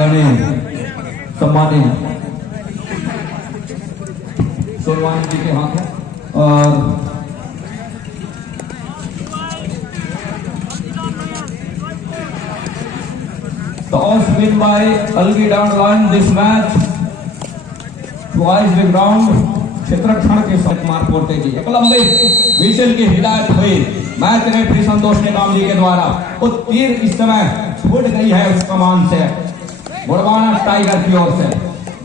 आदरणीय सम्मानित सोनवानी जी के हाथ में और toss win by Algi down line this match twice the ground क्षेत्रक्षण के साथ मार पोते की एक लंबे विशेल की हिदायत हुई मैच रेफरी संतोष नेताम जी के द्वारा वो तीर इस समय छूट गई है उस कमान से बुढ़वाना टाइगर की ओर से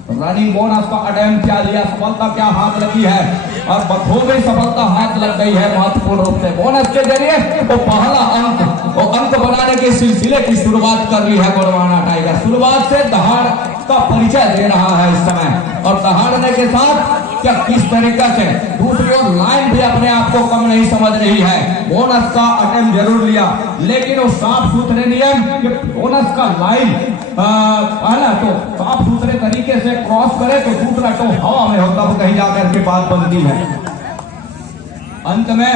रनिंग बोनस का अटेम्प्ट क्या लिया सफलता क्या हाथ लगी है और बखूबी सफलता हाथ लग गई है महत्वपूर्ण रूप से बोनस के जरिए वो पहला अंक बनाने के सिलसिले की शुरुआत कर ली है बुढ़वाना टाइगर शुरुआत से दहाड़ का परिचय दे रहा है इस समय और दहाड़ने के साथ क्या किस तरीके से दूसरी ओर लाइन भी अपने आप को कम नहीं समझ रही है बोनस का अटेम्प्ट जरूर लिया लेकिन वो साफ सुथरे नियम कि बोनस का लाइन पहला तो साफ सुथरे तरीके से क्रॉस करे तो दूसरा तो हवा में हो तब कहीं जाकर के बात बनती है अंत में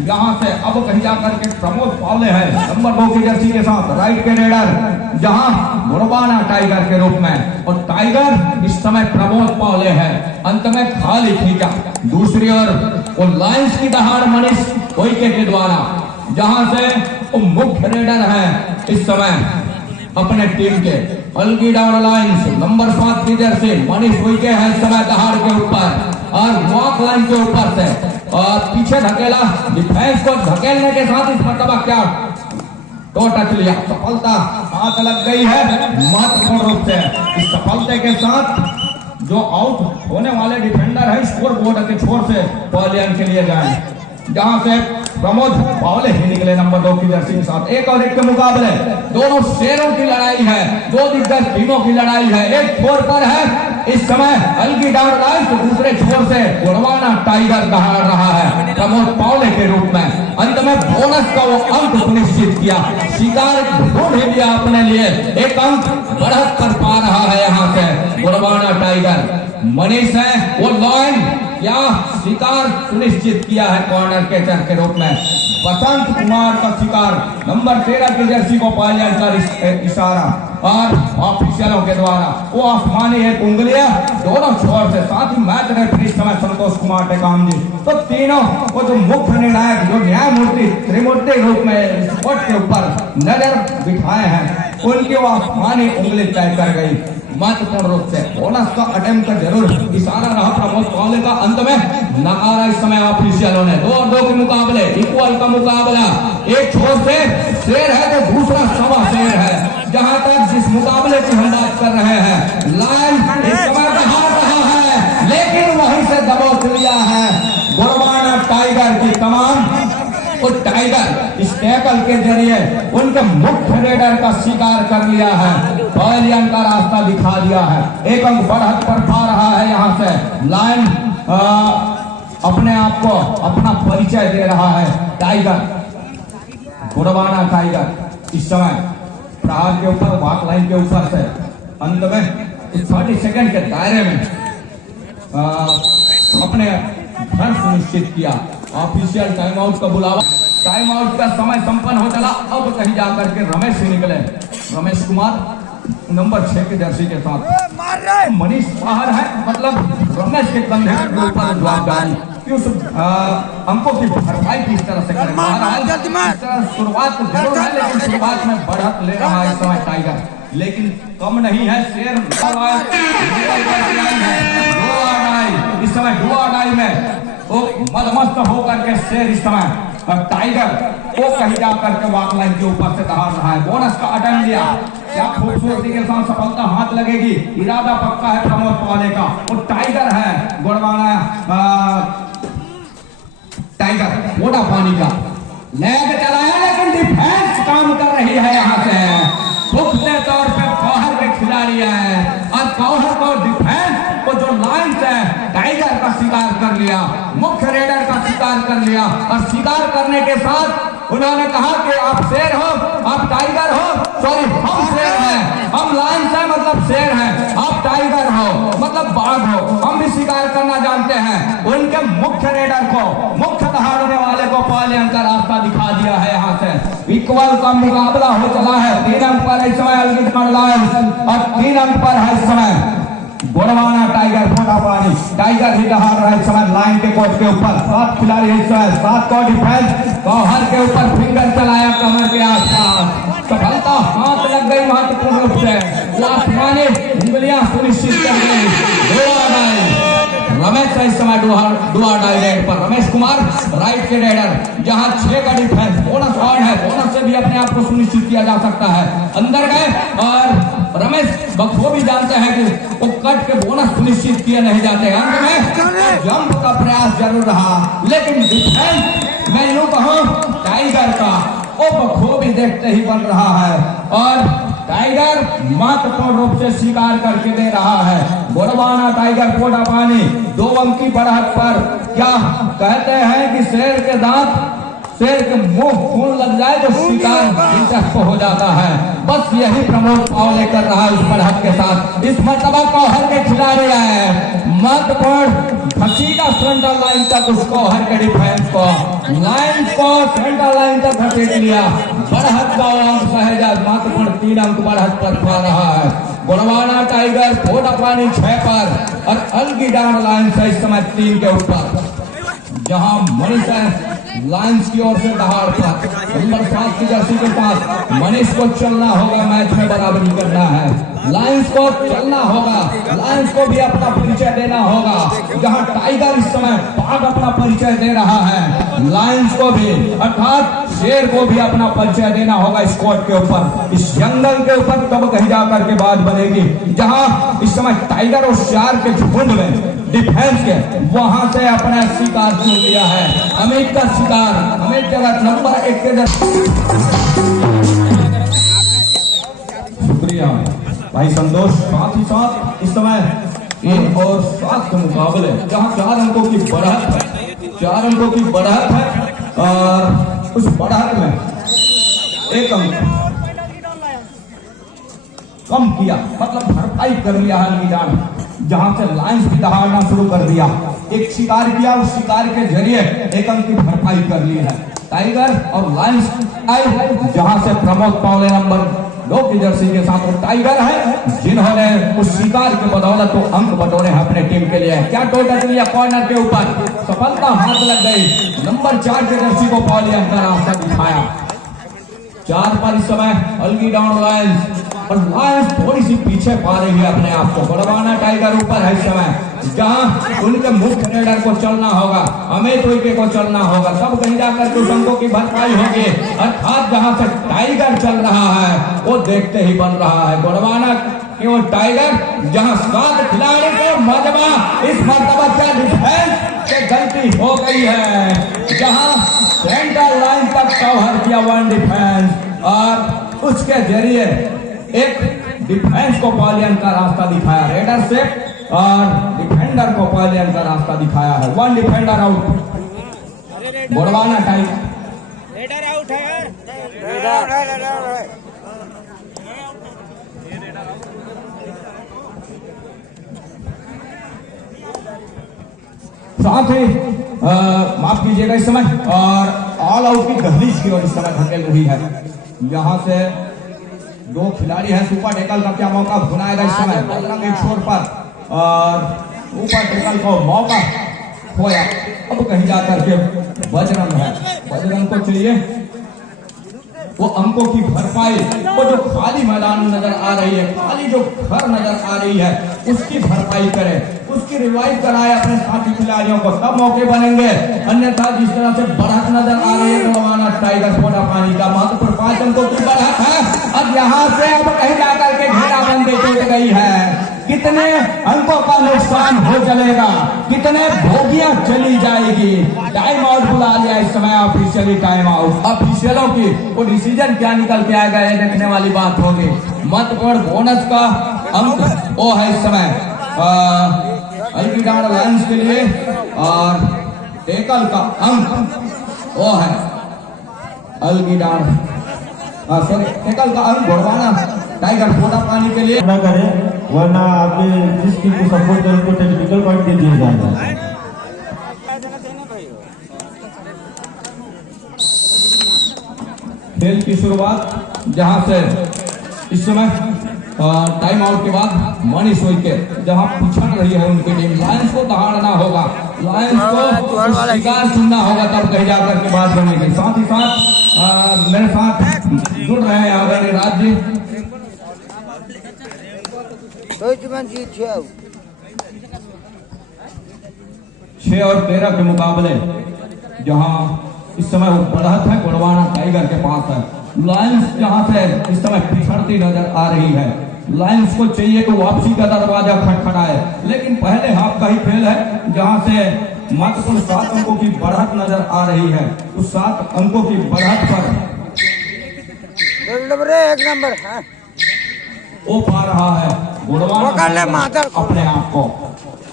यहाँ से अब कहीं जाकर के प्रमोद पावले है नंबर 2 की जर्सी के साथ राइट के रेडर जहां बुढ़वाना टाइगर के रूप में और टाइगर इस समय प्रमोद पावले है अंत में खाली खींचा दूसरी ओर वो लाइंस की दहाड़ मनीष कोइके के द्वारा जहां से वो मुख्य रेडर है इस समय अपने टीम के अलगी डाउन लाइंस नंबर 7 की जर्सी मनीष कोइके है इस समय दहाड़ के ऊपर और वॉक लाइन के ऊपर से और पीछे धकेला डिफेंस को धकेलने के साथ इस मरतबा क्या तो टच लिया सफलता हाथ लग गई है महत्वपूर्ण रूप से इस सफलता के साथ जो आउट होने वाले डिफेंडर है स्कोर बोर्ड के छोर से पहले अंक के लिए जाए जहां से प्रमोद पावले ही निकले नंबर 2 की जर्सी के साथ एक और एक के मुकाबले दोनों शेरों की लड़ाई है दो दिग्गज टीमों की लड़ाई है एक छोर पर है इस समय अलगी डाउन लाइन तो दूसरे छोर से बुढ़वाना टाइगर दहाड़ रहा है प्रमोद पावले के रूप में अंत में बोनस का वो अंक सुनिश्चित किया शिकार ढूंढ लिया अपने लिए एक अंक बढ़त कर पा रहा है यहाँ से बुढ़वाना टाइगर मनीष है वो लाइन क्या शिकार सुनिश्चित किया है कॉर्नर कैचर के रूप में बसंत कुमार का शिकार नंबर 13 की जर्सी को पायलट का इशारा और ऑफिशियलों के द्वारा वो आसमानी है उंगलियां दोनों छोर से साथ ही मैच रेफरी समय संतोष कुमार टेकाम जी तो तीनों वो जो मुख्य निर्णायक जो न्यायमूर्ति त्रिमूर्ति रूप में स्पॉट के ऊपर नजर बिठाए हैं उनकी वो आसमानी उंगली तय कर गई महत्वपूर्ण रूप से बोनस का अटेम्प्ट का जरूर इशारा रहा प्रमोद पावले का अंत में नकारा इस समय ऑफिशियलों ने 2 और 2 के मुकाबले इक्वल का मुकाबला एक छोर से शेर है तो दूसरा सवा शेर है जहां तक जिस मुकाबले की हम बात कर रहे हैं लाइन इस समय हार रहा है लेकिन वहीं से दबोच लिया है बुढ़वाना टाइगर की तमाम और टाइगर इस टैकल के जरिए उनके मुख्य रेडर का शिकार कर लिया है पहलियन का रास्ता दिखा दिया है एक अंक बढ़त पर पा रहा है यहाँ से लाइन अपने आप को अपना परिचय दे रहा है टाइगर बुढ़वाना टाइगर इस समय प्रहार के ऊपर वॉक लाइन के ऊपर से अंत में 30 सेकंड के दायरे में अपने घर सुनिश्चित किया ऑफिशियल टाइम आउट का बुलावा टाइम आउट का समय संपन्न हो चला अब कहीं जाकर के रमेश से निकले रमेश कुमार नंबर 6 के जर्सी के साथ मनीष बाहर है मतलब रमेश के कंधे के ऊपर जवाबदारी कि उस अंकों की भरपाई किस तरह से करें शुरुआत जरूर है लेकिन शुरुआत में बढ़त ले रहा है इस समय टाइगर लेकिन कम नहीं है शेर इस समय डुआडाई में वो मदमस्त होकर के शेर इस समय टाइगर वो कहीं जाकर के वॉक लाइन के ऊपर से दहाड़ रहा है बोनस का अटेम्प्ट लिया क्या खूबसूरती के साथ सफलता हाथ लगेगी इरादा पक्का है प्रमोद पावले का वो टाइगर है बुढ़वाना टाइगर मोटा पानी का लेग चलाया लेकिन डिफेंस काम कर रही है यहाँ से पुख्ते तौर पे कौहर के खिलाड़ी है और कौहर को डिफेंस को जो लाइन से टाइगर का शिकार कर लिया मुख्य रेडर का शिकार कर लिया और शिकार करने के साथ उन्होंने कहा कि आप शेर हो आप टाइगर हो सॉरी हम शेर हैं हम लाइन से मतलब शेर हैं आप टाइगर हो मतलब मतलब बाघ हो, हम भी शिकार करना जानते हैं। उनके मुख्य रेडर को, मुख्य दहाड़ने वाले को पहले अंक का रास्ता दिखा दिया है। यहाँ से इक्वल का मुकाबला हो चला है। 3 अंक पर इस समय अलगीडांड लायंस और 3 अंक पर है इस समय गोड़वाना टाइगर फोटापानी। टाइगर ही दहाड़ रहा है इस समय लाइन के कोर्ट के ऊपर। 7 खिलाड़ी इस समय, 7 को डिफेंस कौहर के ऊपर फिंगर चलाया कमर के आसपास। सफलता हाथ लग गई महत्वपूर्ण रूप से। आसमानी उंगलियां सुनिश्चित कर गई। रमेश इस समय डुआ डायरेक्ट पर रमेश कुमार राइट के रेडर, जहां 6 का डिफेंस बोनस ऑन है। बोनस से भी अपने आप को सुनिश्चित किया जा सकता है। अंदर गए और रमेश बखूबी जानते हैं कि वो कट के बोनस सुनिश्चित किए नहीं जाते। अंत में जंप का प्रयास जरूर रहा, लेकिन डिफेंस मैं यूं कहूं टाइगर का वो बखूबी देखते ही बन रहा है और टाइगर महत्वपूर्ण रूप से शिकार करके दे रहा है। गोड़वाना टाइगर फोटापानी 2 अंक की बढ़त पर। क्या कहते हैं कि शेर के दांत, शेर के मुंह खून लग जाए तो शिकार दिलचस्प हो जाता है। बस यही प्रमोद पावले कर रहा है उस बढ़त के साथ। इस मर्तबा कौहर के खिलाड़ी आए, महत्वपूर्ण घसीटा सेंटर लाइन तक उसको, हर के डिफेंस को, लाइन को सेंटर लाइन तक घसीट लिया। बढ़त का अंक सहजाद महत्वपूर्ण 3 अंक बढ़त पर पा रहा है। गोड़वाना टाइगर फोटापानी 6 पर और अलगीडांड लाइन से इस समय 3 के ऊपर, जहां मनीष लायंस की ओर से दहाड़ पर नंबर 7 की जर्सी के साथ मनीष को चलना होगा। मैच में बराबरी करना है, लायंस को चलना होगा, लायंस को भी अपना परिचय देना होगा। जहां टाइगर इस समय बाघ अपना परिचय दे रहा है, लायंस को भी अर्थात शेर को भी अपना परिचय देना होगा इस कोर्ट के ऊपर, इस जंगल के ऊपर। तब कहीं जाकर के बात बनेगी। जहां इस समय टाइगर और शेर के झुंड में डिफेंस के वहां से अपना शिकार चुन लिया है। अमित का शिकार, अमित जगत नंबर 1 के शुक्रिया भाई संतोष। साथ ही साथ इस समय 1 और 7 के मुकाबले जहां 4 अंकों की बढ़त है, 4 अंकों की बढ़त है और उस बढ़त में 1 अंक कम किया, मतलब भरपाई कर लिया है अलगीडांड, जहां से लायंस भी दहाड़ना शुरू कर दिया। एक शिकार किया, उस शिकार के जरिए 1 अंक की भरपाई कर ली है टाइगर और लायंस आए, जहां से प्रमोद पावले नंबर 2 की जर्सी के साथ वो टाइगर है जिन्होंने उस शिकार के बदौलत तो अंक बटोरे हैं अपने टीम के लिए। क्या टोटल लिया कॉर्नर के ऊपर, सफलता हाथ लग गई। नंबर 4 की जर्सी को पावले अपना रास्ता दिखाया। 4 पर इस समय अलगीडांड लायंस और लायंस थोड़ी सी पीछे पा रही है अपने आप को। गोड़वाना टाइगर ऊपर है इस समय, जहां उनके मुख्य रेडर को चलना होगा, अमित उइके को चलना होगा, तब कहीं जाकर के अंकों की भरपाई होगी। अर्थात जहां से टाइगर चल रहा है वो देखते ही बन रहा है। गोड़वाना की वो टाइगर, जहां 7 खिलाड़ी को मजबा इस मर्तबा क्या डिफेंस से गलती हो गई है, जहां सेंटर लाइन तक कवर किया 1 डिफेंस और उसके जरिए एक डिफेंस को पालियन का रास्ता दिखाया, रेडर से और डिफेंडर को पालियन का रास्ता दिखाया है। 1 defender out, Gondwana tiger raider out है यार, साथ ही माफ कीजिएगा इस समय और ऑल आउट की दहलीज की ओर इस समय धकेल रही है। यहां से 2 खिलाड़ी हैं, सुपर टेकल का क्या मौका भुनाएगा इस समय बजरंग एक छोर पर और ऊपर टेकल को मौका खोया। अब कहीं जाकर के बजरंग है, बजरंग को चाहिए वो अंकों की भरपाई, वो जो खाली मैदान नजर आ रही है, खाली जो घर नजर आ रही है उसकी भरपाई करे, उसकी रिवाइव कराए अपने साथी खिलाड़ियों को, तब मौके बनेंगे। अन्यथा जिस तरह से बढ़त नजर आ रही है गोड़वाना टाइगर फोटापानी का महत्वपूर्ण 5 अंकों की बढ़त है और यहाँ से अब कहीं जाकर के घेराबंदी टूट गई है। कितने अंकों का नुकसान हो चलेगा, कितने भोगियां चली जाएगी। टाइम आउट बुला लिया इस समय ऑफिशियली, टाइम आउट ऑफिशियलों की, वो डिसीजन क्या निकल के आएगा ये देखने वाली बात होगी। महत्वपूर्ण बोनस का अंक वो है इस समय अलगीडांड लायंस के लिए और टेकल का अंक वो है अलगीडांड सॉरी टेकल का अंक गोड़वाना टाइगर फोटापानी के लिए। वरना आपके जिस टीम को सपोर्ट करें उनको टेक्निकल पॉइंट दे दिया जाएगा। खेल की शुरुआत जहां से इस समय टाइम आउट के बाद मनीष विकेट जहां पिछड़ रही है उनकी टीम। लायंस को दहाड़ना होगा, लायंस को शिकार चुनना होगा, तब कहीं जाकर के बात बनेगी। साथ ही साथ मेरे साथ जुड़ रहे हैं आदरणीय राज्य 6 और 13 के मुकाबले जहां इस समय वो बढ़त है गोड़वाना टाइगर के पास है। लायंस जहां से इस समय पिछड़ती नजर आ रही है। लायंस को चाहिए कि वापसी का दरवाजा खटखटाए, लेकिन पहले हाफ का ही खेल है जहां से मात्र 7 अंकों की बढ़त नजर आ रही है। उस 7 अंकों की बढ़त पर एक नंबर है वो पा रहा है गोड़वाना अपने आप को।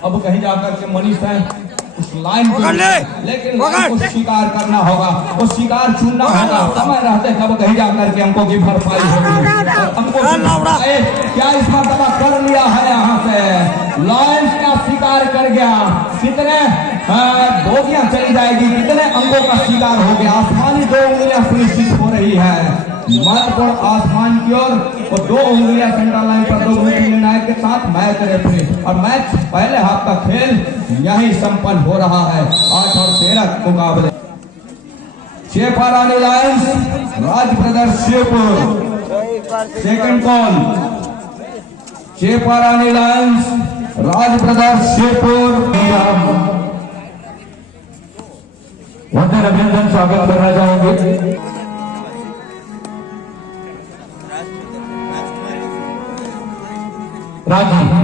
अब कहीं जाकर के मनीष है उस लाइन को, लेकिन लाइन को शिकार करना होगा, वो शिकार चुनना होगा। समय रहते तब कहीं जाकर के अंकों की भरपाई होगी। क्या इस बार दबा कर लिया है यहाँ से लायंस का शिकार कर गया। कितने बोगियां चली जाएगी, कितने अंकों का शिकार हो गया। आसमानी 2 उंगलियां सुनिश्चित हो रही है महत्वपूर्ण आसमान की ओर, और 2 उंगलियां सेंटर लाइन पर 2 उंगली निर्णायक के साथ मैच रेफरी। और मैच पहले हाफ का खेल यही संपन्न हो रहा है। 8 और 13 के मुकाबले 6 पर रानी लायंस राज ब्रदर्स शिवपुर। सेकंड कॉल 6 पर रानी लायंस राज ब्रदर्स शिवपुर। वंदन अभिनंदन स्वागत करना चाहूंगे। रेडी है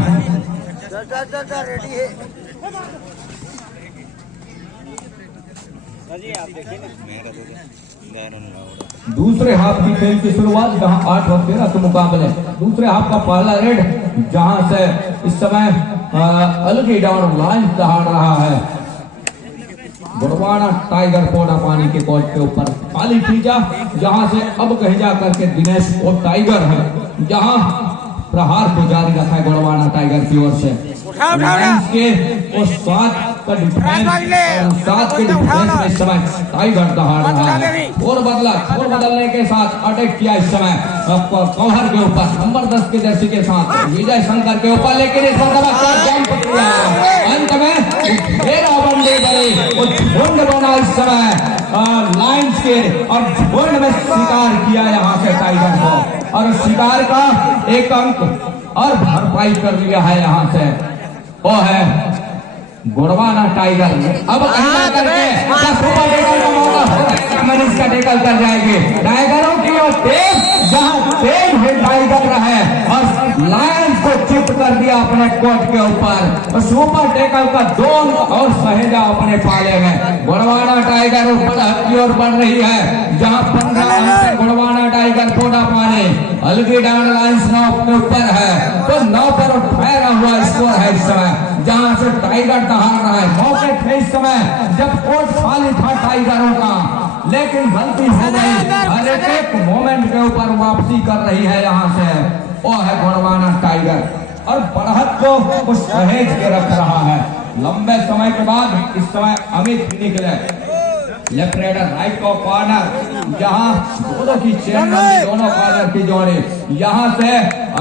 दूसरे हाफ की खेल की शुरुआत जहां 8 और 13 के मुकाबले दूसरे हाफ का पहला रेड जहां से इस समय अलगी डाउन लाइन दहाड़ रहा है। गोड़वाना टाइगर पोड़ा पानी के कोर्ट के ऊपर खाली खींचा जहां से अब कहीं जाकर के दिनेश और टाइगर है, जहां प्रहार को जारी रखा है गोड़वाना टाइगर की ओर से। के और 7 का डिफेंस और 7 के डिफेंस में इस समय टाइगर दहाड़ रहा है। और बदलने के साथ अटैक किया इस समय कौहर के ऊपर नंबर 10 के जर्सी के साथ विजय शंकर के ऊपर, लेकिन इस बार जंप किया अंत में घेरा बंदी बड़ी और झुंड बना इस समय लाइंस के, और झुंड में शिकार किया यहाँ से टाइगर को, और शिकार का 1 अंक और भरपाई कर लिया है यहाँ से। वो है गोड़वाना टाइगर। अब मनीष का टेकल कर जाएंगे टाइगरों की ओर तेज, जहां तेज है टाइगर रहे और लायंस को चिप कर दिया अपने कोट के ऊपर। सुपर टेकल का 2 अंक और सहेजा अपने पाले में। गोड़वाना टाइगर ऊपर की ओर बढ़ रही है, जहां 15 अंक गोड़वाना टाइगर पोड़ा पानी अलगी डाउन लायंस 9 अपने ऊपर है, तो 9 पर ठहरा हुआ स्कोर है इस समय, जहां से टाइगर दहाड़ रहा है। मौके थे इस समय जब कोर्ट खाली था टाइगरों का, लेकिन गलती हो गई। हर एक मोमेंट के ऊपर वापसी कर रही है यहाँ से वो है गोड़वाना टाइगर, और बढ़त को कुछ सहेज के रख रहा है। लंबे समय के बाद इस समय अमित निकले लेफ्ट राइडर राइट को कॉर्नर, जहां दोनों की चेन दोनों कॉर्नर की जोड़ी। यहाँ से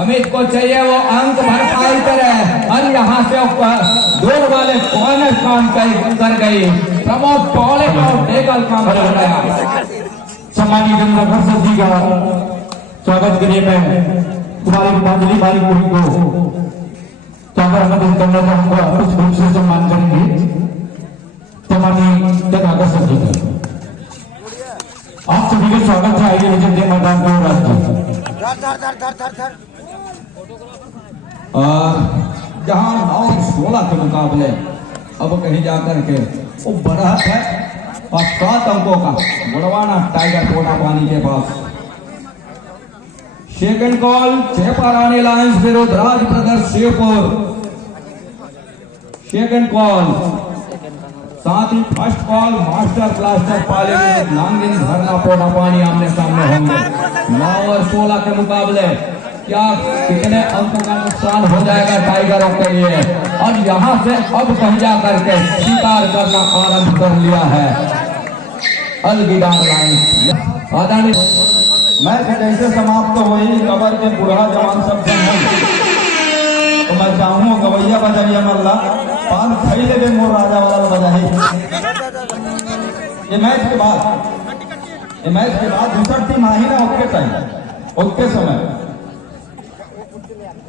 अमित को चाहिए वो अंक भरपाई करे, और यहाँ से दूर वाले कॉर्नर काम कर गई। प्रमोद टोले को टेकल काम कर गया। सम्मानित जनता जी का स्वागत के लिए मैं तुम्हारी विधानसभा बारी को स्वागत करना चाहूंगा। कुछ रूप से सम्मान करेंगे जगह सभी का। आप सभी का स्वागत है। आइए विजय मैदान को जहां 9-16 के मुकाबले अब कहीं जाकर के वो बढ़त है और 7 अंकों का गोड़वाना टाइगर पोड़ा पानी के पास। सेकंड कॉल 6 पर रानी लायंस विरुद्ध राज ब्रदर्स शिवपुर। सेकंड कॉल, साथ ही फर्स्ट कॉल मास्टर ब्लास्टर पाले नांगिन धरना पोड़ा पानी आमने सामने होंगे। 9 और 16 के मुकाबले क्या कितने अंक का नुकसान हो जाएगा टाइगरों के लिए। और यहाँ से अब कहीं जा करके शिकार करना आरंभ कर लिया है अलगिडार लाइन। आदानी मैच जैसे समाप्त तो हुई, कबर के बूढ़ा जवान सब तो मैं चाहूँ गवैया बजाइए मल्ला पान खैले दे मोर राजा वाला बजाही। ये मैच के बाद दूसरा टीम आई ना उसके टाइम उसके समय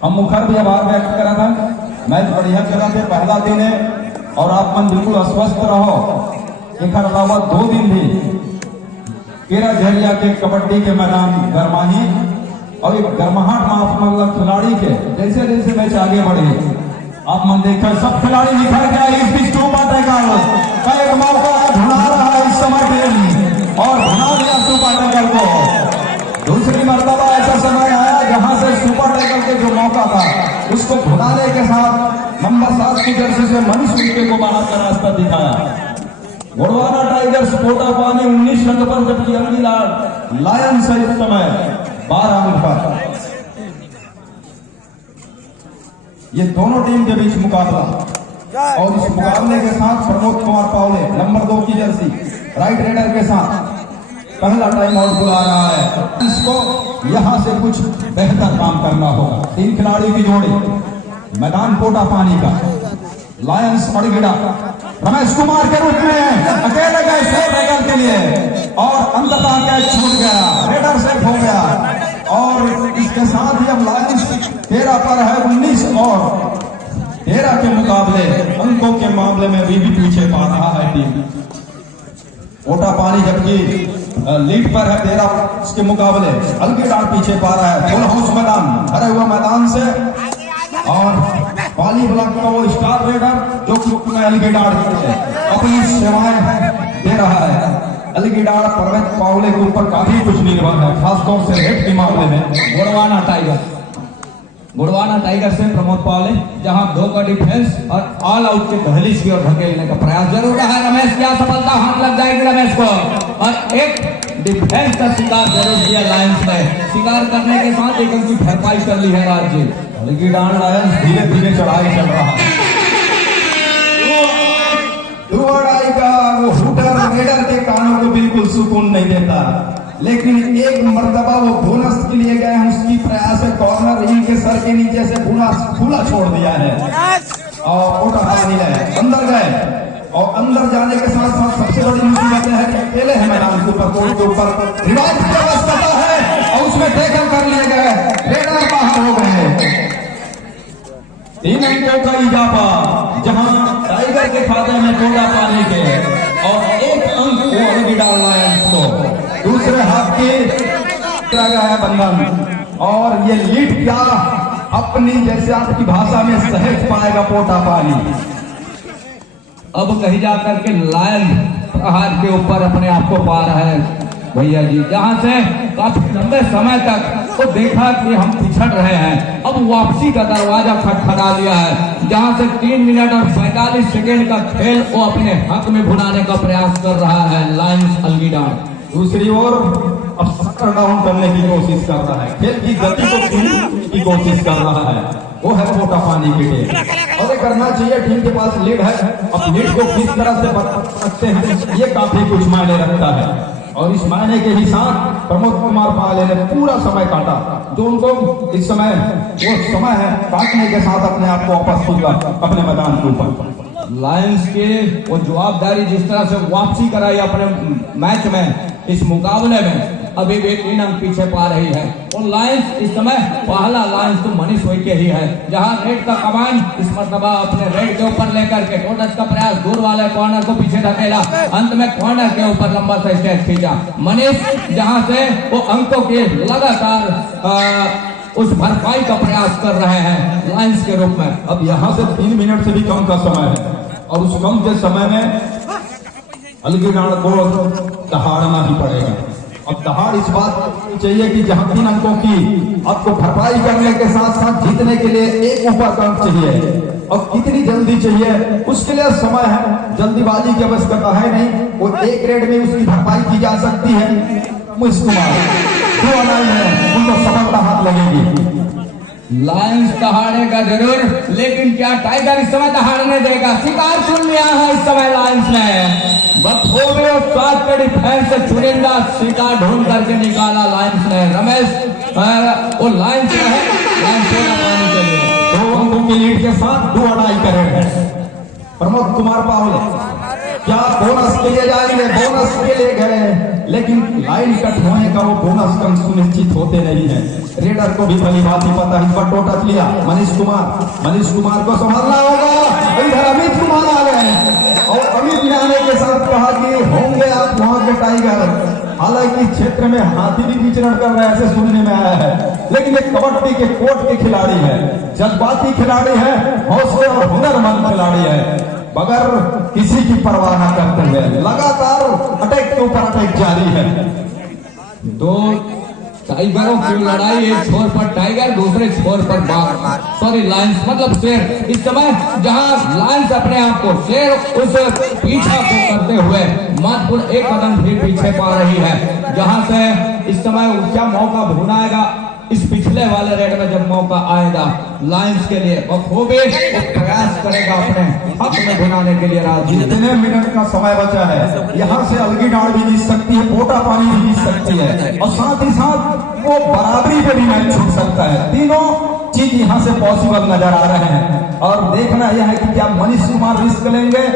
हम मुखर भी आभार व्यक्त करा था। मैच बढ़िया चला थे पहला दिन है और आप मन बिल्कुल अस्वस्थ रहो। एक अलावा 2 दिन भी केरा झरिया के कबड्डी के मैदान गरमाही और एक गरमाहट माफ मतलब खिलाड़ी के जैसे जैसे मैच आगे बढ़े आप मन देखा सब खिलाड़ी निखर गया। इस बीच टू पाटेगा एक मौका ढूंढा रहा है इस समय टीम और ढूंढा दिया सुपर टाइगर को। दूसरी मर्तबा ऐसा समय आया जहां से सुपर टाइगर के जो मौका था उसको भुनाने के साथ नंबर 7 की जर्सी से मनीष मिश्रे को बाहर का रास्ता दिखाया। गोड़वाना टाइगर्स कोटा पानी 19 रन पर, जबकि अलगिडार लायंस इस समय 12 अंक पर। ये दोनों टीम के बीच मुकाबला और इस मुकाबले के साथ प्रमोद कुमार पावले नंबर 2 की जर्सी राइट रेडर के साथ पहला टाइम आउट बुला रहा है। इसको यहां से कुछ बेहतर काम करना होगा। 3 खिलाड़ी की जोड़ी मैदान कोटा पानी का लायंस अलगिडार रमेश कुमार के रूप में अकेले गए सेफ रेडर के लिए और अंततः कैच छूट गया, रेडर सेफ हो गया। और इसके साथ ही अब लायंस 13 पर है 19 और 13 के मुकाबले अंकों के मामले में भी पीछे पा रहा है टीम कोटा पानी, जबकि लीड पर है 13 के मुकाबले। अलगिडार पीछे पा रहा है फुल हाउस मैदान भरे हुआ मैदान से और पाली ब्लॉक का वो स्टार रेडर जो कि अलगिडार अपनी सेवाएं दे रहा है। अलगिडार प्रमोद पावले के ऊपर काफी कुछ निर्भर है, खासतौर से रेट के मामले में। गोड़वाना टाइगर से प्रमोद पावले जहां 2 का डिफेंस और ऑल आउट के दहलीज की ओर धकेलने का प्रयास जरूर रहा है। रमेश क्या सफलता हाथ लग जाएगी रमेश को और एक डिफेंस का शिकार जरूर किया लायंस ने। शिकार करने के साथ एक उनकी भरपाई कर ली है राज्य। अलगिडार लायंस धीरे धीरे चढ़ाई चल रहा है। दुआड़ाई का वो हुटर रेडर के कानों को बिल्कुल सुकून नहीं देता, लेकिन एक मर्तबा वो बोनस के लिए गए हैं, उसकी प्रयास है कॉर्नर रिंग के सर के नीचे से खुला छोड़ दिया है और कोटा पानी अंदर गए। और अंदर जाने के साथ साथ सबसे बड़ी मुसीबत है कि अकेले है मैदान के ऊपर, कोर्ट के ऊपर रिवाज की व्यवस्था है और उसमें टैकल कर लिए गए, रेडर बाहर हो गए। 3 अंकों का इजाफा जहां टाइगर के खाते में कोटा पानी के और 1 अंक वो अलगिडार लायंस को दूसरे हाथ की गया है बंधन। और ये लीड क्या अपनी जैसे आपकी भाषा में सहज पाएगा कोटा पानी। अब कहीं जाकर के लायन प्रहार के ऊपर अपने आप को पा रहा है भैया जी, जहां से काफी लंबे समय तक तो देखा कि हम पिछड़ रहे हैं। अब वापसी का दरवाजा खटखटा लिया है, जहां से 3 मिनट और 45 सेकेंड का खेल वो अपने हक में भुनाने का प्रयास कर रहा है लायंस अलगिडार। दूसरी ओर अब शटर डाउन करने की कोशिश कर रहा है, खेल की गति को खींचने की कोशिश कर रहा है, वो है कोटा पानी की टीम। और ये करना चाहिए, टीम के पास लीड है, अब लीड को किस तरह से बता सकते हैं ये काफी कुछ मायने रखता है। और इस मायने के ही साथ प्रमोद कुमार पावले ने पूरा समय काटा, जो उनको इस समय वो समय है काटने के साथ अपने आप को वापस किया अपने मैदान के ऊपर। लायंस के वो जवाबदारी जिस तरह से वापसी कराई अपने मैच में, इस मुकाबले में अभी भी 3 अंक पीछे पा रही है। और लायंस इस समय पहला लायंस तो मनीष वही के ही है, जहां रेड का कमान इस मरतबा अपने रेड के ऊपर लेकर के टोटच का प्रयास दूर वाले कॉर्नर को पीछे धकेला, अंत में कॉर्नर के ऊपर लंबा सा स्टेज खींचा मनीष, जहां से वो अंकों के लगातार उस भरपाई का प्रयास कर रहे हैं लायंस के रूप में। अब यहाँ से 3 मिनट से भी कम का समय है और उस कम के समय में अलगिडार को दहाड़ना ही पड़ेगा। अब दहाड़ इस बात की चाहिए कि जहां 3 अंकों की आपको भरपाई करने के साथ साथ जीतने के लिए एक ऊपर का अंक चाहिए। अब कितनी जल्दी चाहिए उसके लिए समय है, जल्दीबाजी की आवश्यकता है नहीं। वो 1 रेड में उसकी भरपाई की जा सकती है। मुझ कुमार 2 अनाई है, उनको सफलता हाथ लगेगी। लायंस दहाड़ेगा जरूर, लेकिन क्या टाइगर इस समय दहाड़ने देगा? शिकार चुन लिया है इस समय लायंस ने। बखूबी और स्वाद के डिफेंस से चुनिंदा शिकार ढूंढ करके निकाला लायंस ने। रमेश वो लायंस है, लायंस को पाने के लिए 2 अंकों की लीड के साथ 2 अड़ाई कर रहे हैं प्रमोद कुमार पावले। क्या बोनस के लिए जाएंगे? बोनस के लिए गए, लेकिन लाइन कट होने का वो बोनस कम सुनिश्चित होते नहीं है। रेडर को भी भली बात ही पता है। इस बार टच लिया मनीष कुमार को संभालना होगा। इधर अमित कुमार आ गए और अमित ने आने के साथ कहा कि होंगे आप वहां के टाइगर। हालांकि क्षेत्र में हाथी भी विचरण कर रहे हैं ऐसे सुनने में आया है, लेकिन एक कबड्डी के कोर्ट के खिलाड़ी है, जज्बाती खिलाड़ी है, हौसले और हुनरमंद खिलाड़ी है। बगैर किसी की परवाह न करते हुए लगातार अटैक के ऊपर अटैक जारी है। दो टाइगरों की लड़ाई, एक छोर पर टाइगर, दूसरे छोर पर बाघ, सॉरी लायंस मतलब शेर। इस समय जहां लायंस अपने आप को शेर उस पीछा को करते हुए महत्वपूर्ण एक कदम भी पीछे पा रही है, जहां से इस समय क्या मौका भुनाएगा इस पिछले वाले रेड में जब मौका आएगा लायंस के लिए बखूबी प्रयास करेगा अपने हक में भुनाने के लिए। राजीव जितने मिनट का समय बचा है, यहाँ से अलगी डाल भी जीत सकती है, पोटा पानी भी जीत सकती है, और साथ ही साथ वो बराबरी पे भी मैच छूट सकता है। तीनों चीज यहाँ से पॉसिबल नजर आ रहे हैं और देखना यह है कि क्या मनीष कुमार रिस्क लेंगे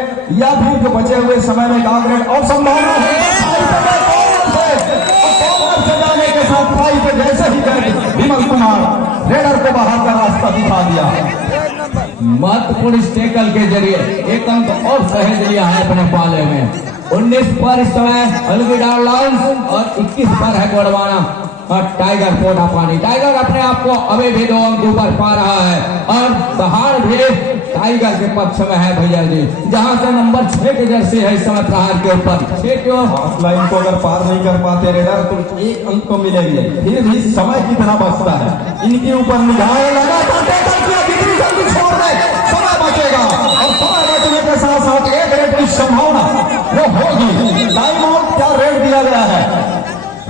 या फिर जो बचे हुए समय में कांग्रेस और संभावना जाने के साथ फाइव पे जैसे ही गए विमल कुमार रेडर को बाहर का रास्ता दिखा दिया। महत्वपूर्ण टैकल के जरिए एक अंक और सहेज लिया है अपने पाले में। 19 पर इस समय अलविदा लायंस और 21 पर है गोडवाना और टाइगर पोटा पानी। टाइगर अपने आप को अभी भी 2 अंक ऊपर पा रहा है और दहाड़ भी टाइगर के पक्ष में है भैया जी, जहां से नंबर 6 की जर्सी है इस समय प्रहार के ऊपर। 6 क्यों? लाइन को अगर पार नहीं कर पाते रेडर तो 1 अंक तो मिलेंगे, फिर भी समय कितना बचता है इनके ऊपर निगाह लगा छोड़ दे, समय बचेगा और समय बचने के साथ साथ एक रेड की संभावना वो होगी। टाइम आउट क्या रेड दिया गया है?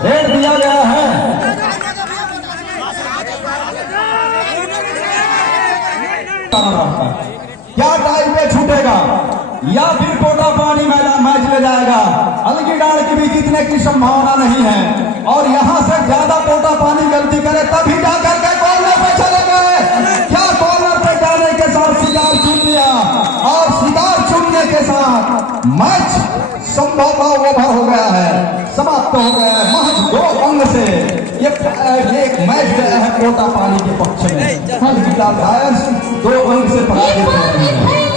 रेड दिया गया है क्या टाइम पे छूटेगा या फिर कोटा पानी मैदान मैच ले जाएगा? अलगी डाल की भी जीतने की संभावना नहीं है और यहां से ज्यादा कोटा पानी गलती करे तभी जाकर के कॉर्नर पे चले गए। क्या कॉर्नर पे जाने के साथ शिकार चुन लिया और शिकार चुनने के साथ मैच संभवतः ओवर हो गया है, समाप्त हो गया है महज 2 अंक से। ये एक मैच गया है कोटा पानी के पक्ष में। 2 अंक से पराजित हो रही है।